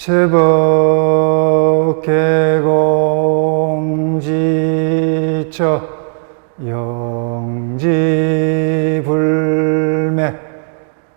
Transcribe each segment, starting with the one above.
제법 개공지처 영지불매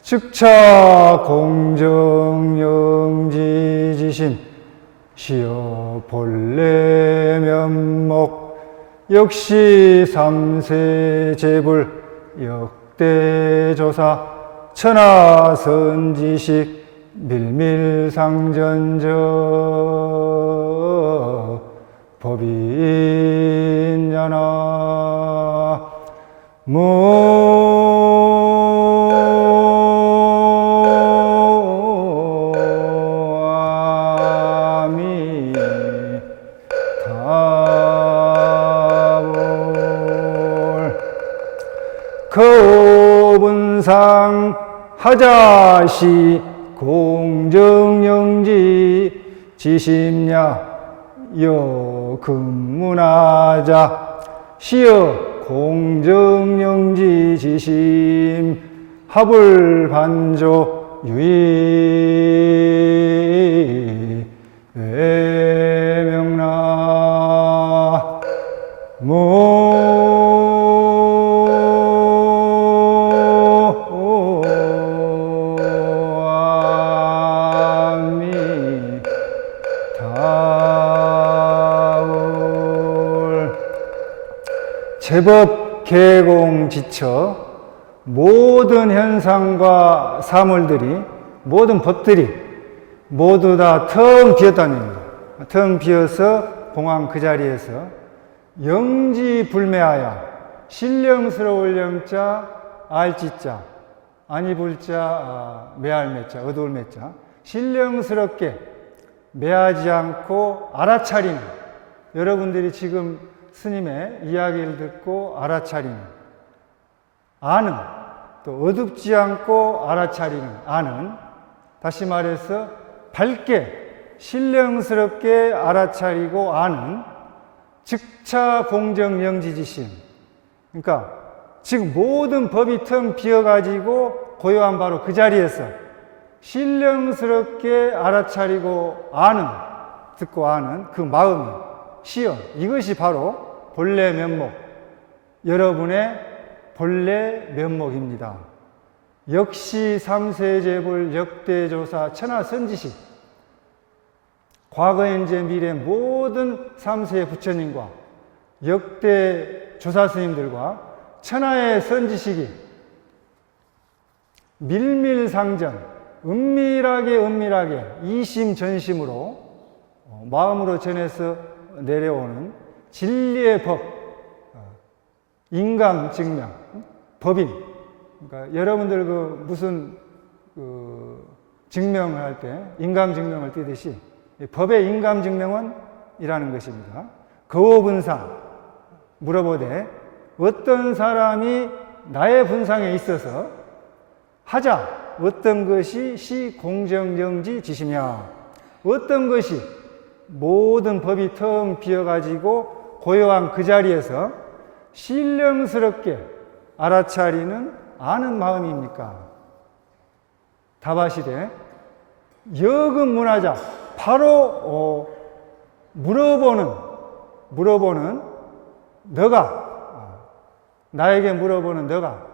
즉차 공정영지지심 시어 본래 면목 역시 삼세제불 역대조사 천하선지식 밀밀상전저 법인야나 무아미타불 거분상 하자시 공정영지 지심야 여근문하자 시여 공정영지 지심 합을반조 유의 외명나 제법 개공지처 모든 현상과 사물들이 모든 법들이 모두 다 텅 비었다는 얘기입니다. 텅 비어서 공황 그 자리에서 영지불매하여 신령스러울 영자 알지자 아니불자 매할매자 어두울 매자 신령스럽게 매하지 않고 알아차리는 여러분들이 지금 스님의 이야기를 듣고 알아차리는 아는 또 어둡지 않고 알아차리는 아는 다시 말해서 밝게 신령스럽게 알아차리고 아는 즉차 공정영지지심 그러니까 지금 모든 법이 텅 비어가지고 고요한 바로 그 자리에서 신령스럽게 알아차리고 아는 듣고 아는 그 마음이 시여 이것이 바로 본래 면목 여러분의 본래 면목입니다. 역시 삼세제불 역대조사 천하선지식 과거 현재 미래 모든 삼세의 부처님과 역대 조사 스님들과 천하의 선지식이 밀밀상전 은밀하게 이심전심으로 마음으로 전해서 내려오는 진리의 법, 인감증명, 법인. 그러니까 여러분들 무슨 증명을 할 때 인감증명을 띄듯이 법의 인감증명은 이라는 것입니다. 거호분상 물어보되 어떤 사람이 나의 분상에 있어서 하자 어떤 것이 시공정영지 지시냐 어떤 것이 모든 법이 텅 비어가지고 고요한 그 자리에서 신령스럽게 알아차리는 아는 마음입니까? 답하시되 여근문하자 바로 물어보는 너가 나에게 물어보는 너가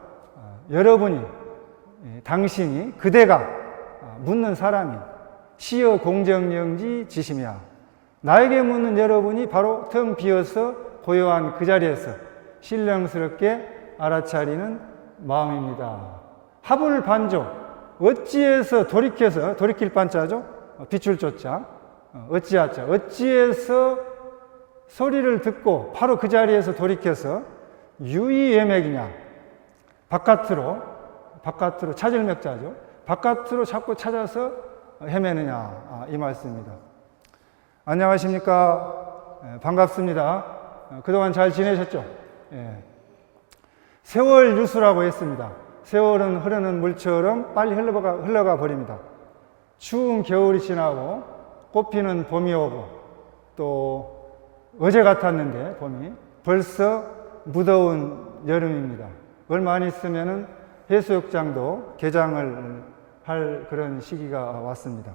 여러분이 당신이 그대가 묻는 사람이 시여 공정영지 지심이야 나에게 묻는 여러분이 바로 텅 비어서 고요한 그 자리에서 신령스럽게 알아차리는 마음입니다. 합을 반조 어찌해서 돌이켜서, 돌이킬 반자죠? 빛줄 조자, 어찌하자. 어찌해서 소리를 듣고 바로 그 자리에서 돌이켜서 유의예맥이냐. 바깥으로 찾을 맥자죠. 바깥으로 자꾸 찾아서 헤매느냐. 이 말씀입니다. 안녕하십니까. 반갑습니다. 그동안 잘 지내셨죠? 예. 세월 유수라고 했습니다. 세월은 흐르는 물처럼 빨리 흘러가 버립니다. 추운 겨울이 지나고 꽃피는 봄이 오고 또 어제 같았는데 봄이 벌써 무더운 여름입니다. 얼마 안 있으면은 해수욕장도 개장을 할 그런 시기가 왔습니다.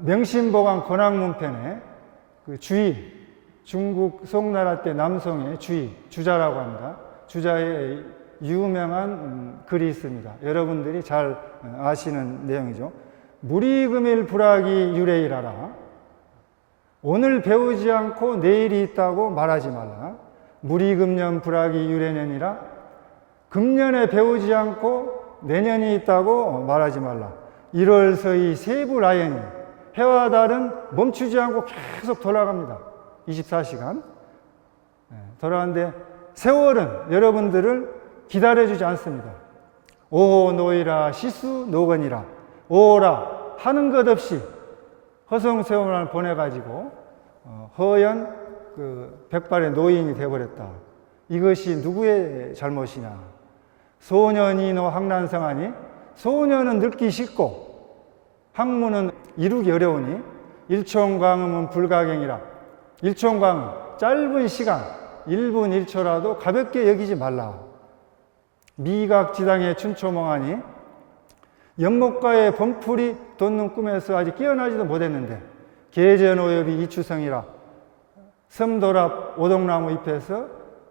명심보강 권학문편에 그 주의, 중국 송나라 때 남송의 주자라고 합니다. 주자의 유명한 글이 있습니다. 여러분들이 잘 아시는 내용이죠. 무리금일 불학이 유래이라라. 오늘 배우지 않고 내일이 있다고 말하지 말라. 무리금년 불학이 유래년이라. 금년에 배우지 않고 내년이 있다고 말하지 말라. 1월서이 세부라연이 해와 달은 멈추지 않고 계속 돌아갑니다. 24시간 돌아가는데 세월은 여러분들을 기다려주지 않습니다. 오호 노이라 시수 노건이라. 오라 하는 것 없이 허송세월을 보내가지고 허연 그 백발의 노인이 되어버렸다. 이것이 누구의 잘못이냐. 소년이노 학난성하니. 소년은 늙기 쉽고 학문은 이루기 어려우니. 일총광음은 불가경이라. 일총광음 짧은 시간 1분 1초라도 가볍게 여기지 말라. 미각지당의 춘초몽하니. 연못가에 범풀이 돋는 꿈에서 아직 깨어나지도 못했는데 계전오엽이 이추성이라. 섬도랍 오동나무 잎에서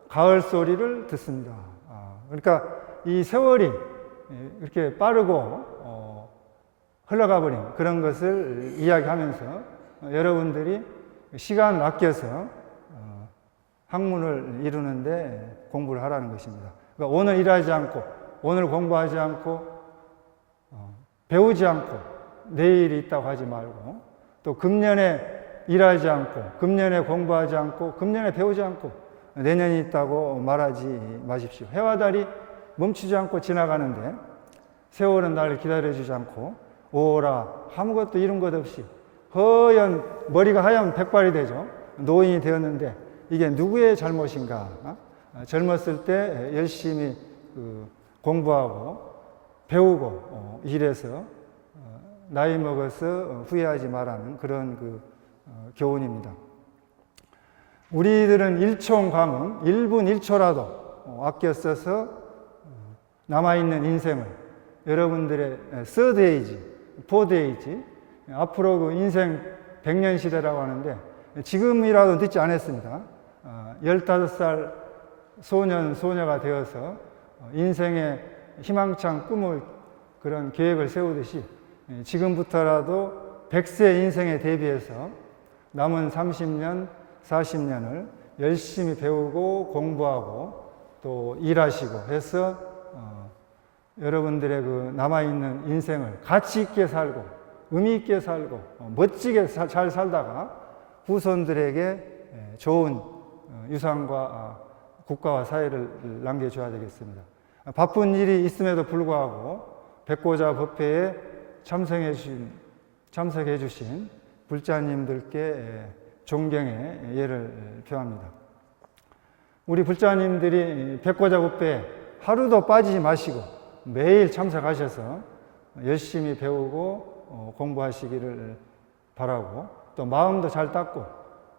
가을 소리를 듣습니다. 그러니까 이 세월이 이렇게 빠르고 흘러가 버린 그런 것을 이야기하면서 여러분들이 시간을 아껴서 학문을 이루는데 공부를 하라는 것입니다. 그러니까 오늘 일하지 않고, 오늘 공부하지 않고, 배우지 않고 내일이 있다고 하지 말고, 또 금년에 일하지 않고, 금년에 공부하지 않고, 금년에 배우지 않고 내년이 있다고 말하지 마십시오. 해와 달이 멈추지 않고 지나가는데 세월은 나를 기다려주지 않고 오라 아무것도 이룬 것 없이 허연 머리가 하얀 백발이 되죠. 노인이 되었는데 이게 누구의 잘못인가? 젊었을 때 열심히 공부하고 배우고 일해서 나이 먹어서 후회하지 말라는 그런 교훈입니다. 우리들은 일총광음 1분 1초라도 아껴 써서 남아있는 인생을 여러분들의 third age, fourth age, 앞으로 그 인생 100년 시대라고 하는데 지금이라도 늦지 않았습니다. 15살 소년, 소녀가 되어서 인생의 희망찬 꿈을 그런 계획을 세우듯이 지금부터라도 100세 인생에 대비해서 남은 30년, 40년을 열심히 배우고 공부하고 또 일하시고 해서 여러분들의 그 남아있는 인생을 가치 있게 살고 의미 있게 살고 멋지게 잘 살다가 후손들에게 좋은 유산과 국가와 사회를 남겨줘야 되겠습니다. 바쁜 일이 있음에도 불구하고 백고자 법회에 참석해 주신 불자님들께 존경의 예를 표합니다. 우리 불자님들이 백고자 법회에 하루도 빠지지 마시고 매일 참석하셔서 열심히 배우고 공부하시기를 바라고 또 마음도 잘 닦고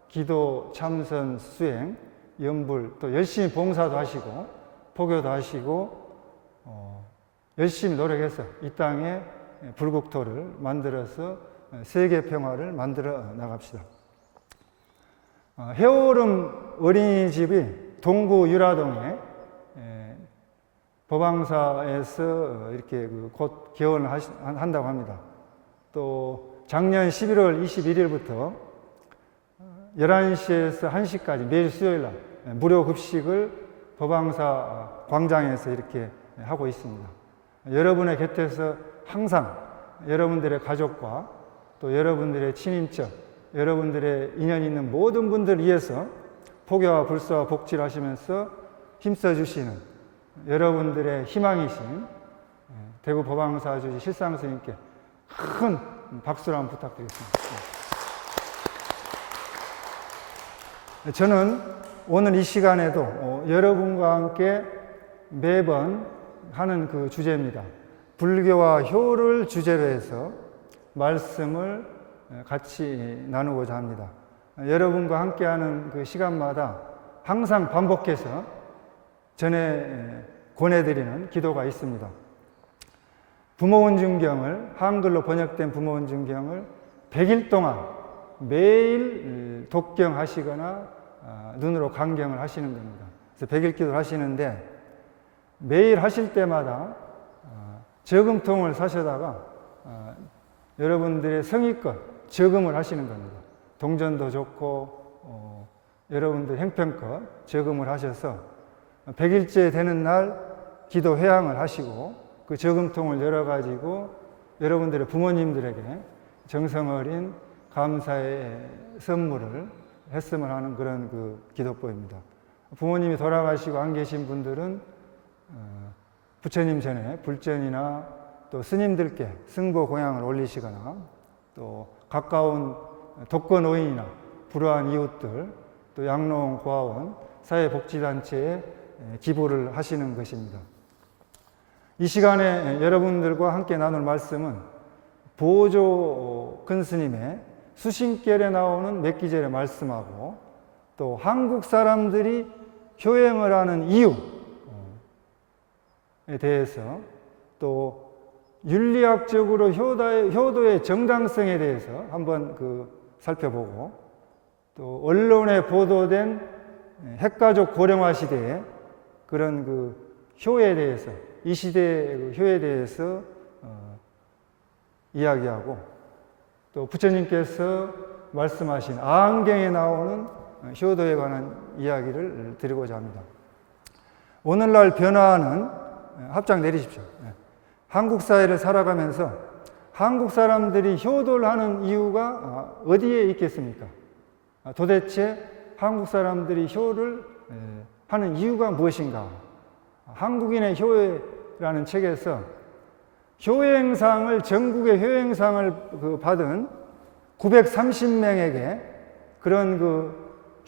기도, 참선, 수행, 연불 또 열심히 봉사도 하시고 포교도 하시고 열심히 노력해서 이 땅에 불국토를 만들어서 세계 평화를 만들어 나갑시다. 해오름 어린이집이 동구 유라동에 법왕사에서 이렇게 곧 개원을 한다고 합니다. 또 작년 11월 21일부터 11시에서 1시까지 매일 수요일 날 무료 급식을 법왕사 광장에서 이렇게 하고 있습니다. 여러분의 곁에서 항상 여러분들의 가족과 또 여러분들의 친인척, 여러분들의 인연 있는 모든 분들 위해서 포교와 불사와 복지를 하시면서 힘써 주시는 여러분들의 희망이신 대구 법왕사주지 실상 스님께 큰 박수를 한번 부탁드리겠습니다. 저는 오늘 이 시간에도 여러분과 함께 매번 하는 그 주제입니다. 불교와 효를 주제로 해서 말씀을 같이 나누고자 합니다. 여러분과 함께하는 그 시간마다 항상 반복해서 권해드리는 기도가 있습니다. 부모운중경을, 한글로 번역된 부모운중경을 100일 동안 매일 독경하시거나 눈으로 강경을 하시는 겁니다. 그래서 100일 기도를 하시는데 매일 하실 때마다 저금통을 사셔다가 여러분들의 성의껏 저금을 하시는 겁니다. 동전도 좋고 여러분들 형편껏 저금을 하셔서 100일째 되는 날 기도 회향을 하시고 그 저금통을 열어가지고 여러분들의 부모님들에게 정성어린 감사의 선물을 했으면 하는 그런 그 기도법입니다. 부모님이 돌아가시고 안 계신 분들은 부처님 전에 불전이나 또 스님들께 승보 공양을 올리시거나 또 가까운 독거 노인이나 불우한 이웃들 또 양로원 고아원 사회복지단체에 기부를 하시는 것입니다. 이 시간에 여러분들과 함께 나눌 말씀은 보조 근스님의 수신결에 나오는 몇기절의 말씀하고 또 한국 사람들이 효행을 하는 이유에 대해서 또 윤리학적으로 효도의 정당성에 대해서 한번 살펴보고 또 언론에 보도된 핵가족 고령화 시대의 그런 효에 대해서 이 시대의 효에 대해서 이야기하고 또 부처님께서 말씀하신 아한경에 나오는 효도에 관한 이야기를 드리고자 합니다. 오늘날 변화하는 합장 내리십시오. 한국 사회를 살아가면서 한국 사람들이 효도를 하는 이유가 어디에 있겠습니까? 도대체 한국 사람들이 효를 하는 이유가 무엇인가? 한국인의 효라는 책에서 효행상을 전국의 효행상을 받은 930명에게 그런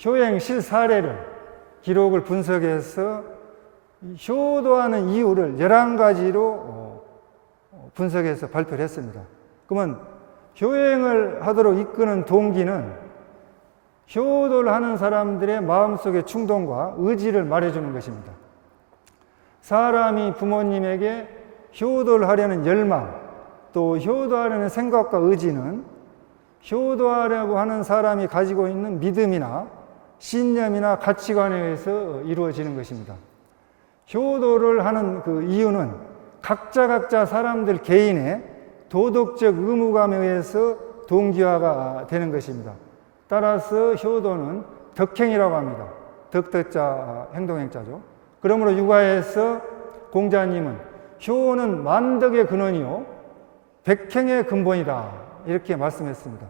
효행 실사례를 기록을 분석해서 효도하는 이유를 11가지로 분석해서 발표를 했습니다. 그러면 효행을 하도록 이끄는 동기는 효도를 하는 사람들의 마음속의 충동과 의지를 말해주는 것입니다. 사람이 부모님에게 효도를 하려는 열망, 또 효도하려는 생각과 의지는 효도하려고 하는 사람이 가지고 있는 믿음이나 신념이나 가치관에 의해서 이루어지는 것입니다. 효도를 하는 그 이유는 각자 사람들 개인의 도덕적 의무감에 의해서 동기화가 되는 것입니다. 따라서 효도는 덕행이라고 합니다. 덕덕자 행동행자죠. 그러므로 육아에서 공자님은 효는 만덕의 근원이요 백행의 근본이다 이렇게 말씀했습니다.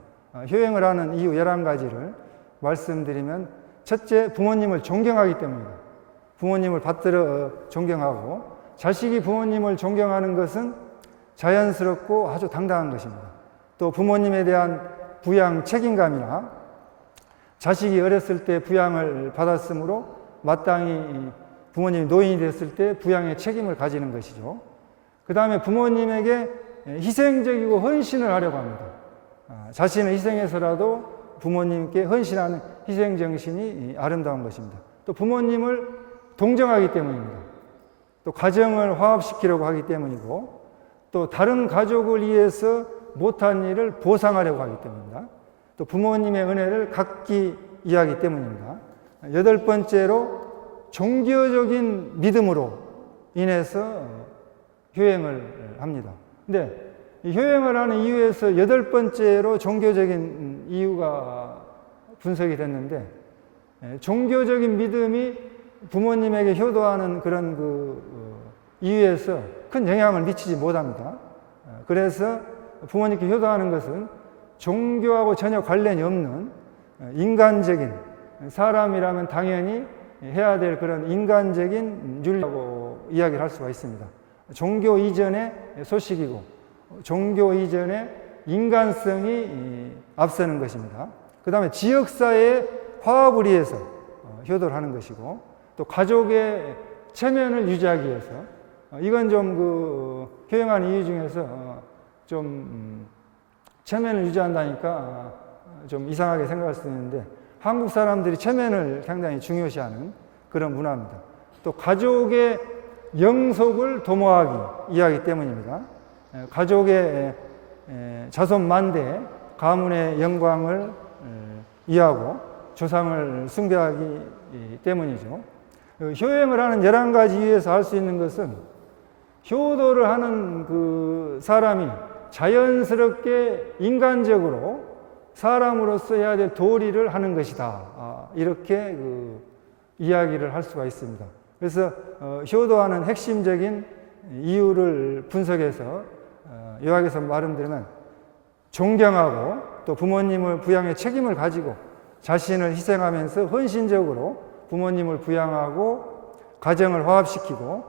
효행을 하는 이유 11가지를 말씀드리면 첫째, 부모님을 존경하기 때문입니다. 부모님을 받들어 존경하고 자식이 부모님을 존경하는 것은 자연스럽고 아주 당당한 것입니다. 또 부모님에 대한 부양 책임감이나 자식이 어렸을 때 부양을 받았으므로 마땅히 부모님이 노인이 됐을 때 부양의 책임을 가지는 것이죠. 그 다음에 부모님에게 희생적이고 헌신을 하려고 합니다. 자신을 희생해서라도 부모님께 헌신하는 희생정신이 아름다운 것입니다. 또 부모님을 동정하기 때문입니다. 또 가정을 화합시키려고 하기 때문이고 또 다른 가족을 위해서 못한 일을 보상하려고 하기 때문입니다. 또 부모님의 은혜를 갚기 위하기 때문입니다. 8번째로 종교적인 믿음으로 인해서 효행을 합니다. 근데 이 효행을 하는 이유에서 8번째로 종교적인 이유가 분석이 됐는데 종교적인 믿음이 부모님에게 효도하는 그런 이유에서 큰 영향을 미치지 못합니다. 그래서 부모님께 효도하는 것은 종교하고 전혀 관련이 없는 인간적인, 사람이라면 당연히 해야 될 그런 인간적인 윤리라고 이야기를 할 수가 있습니다. 종교 이전의 소식이고 종교 이전의 인간성이 앞서는 것입니다. 그 다음에 지역사회의 화합을 위해서 효도를 하는 것이고, 또 가족의 체면을 유지하기 위해서, 이건 좀 효행하는 이유 중에서 좀 체면을 유지한다니까 좀 이상하게 생각할 수 있는데, 한국 사람들이 체면을 상당히 중요시하는 그런 문화입니다. 또 가족의 영속을 도모하기 이하기 때문입니다. 가족의 자손만대, 가문의 영광을 이하고 조상을 숭배하기 때문이죠. 효행을 하는 11가지 이유에서 할 수 있는 것은 효도를 하는 그 사람이 자연스럽게 인간적으로 사람으로서 해야 될 도리를 하는 것이다. 이렇게 이야기를 할 수가 있습니다. 그래서 효도하는 핵심적인 이유를 분석해서 요약해서 말씀드리면, 존경하고 또 부모님을 부양의 책임을 가지고 자신을 희생하면서 헌신적으로 부모님을 부양하고 가정을 화합시키고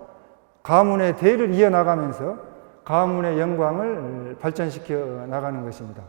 가문의 대를 이어나가면서 가문의 영광을 발전시켜 나가는 것입니다.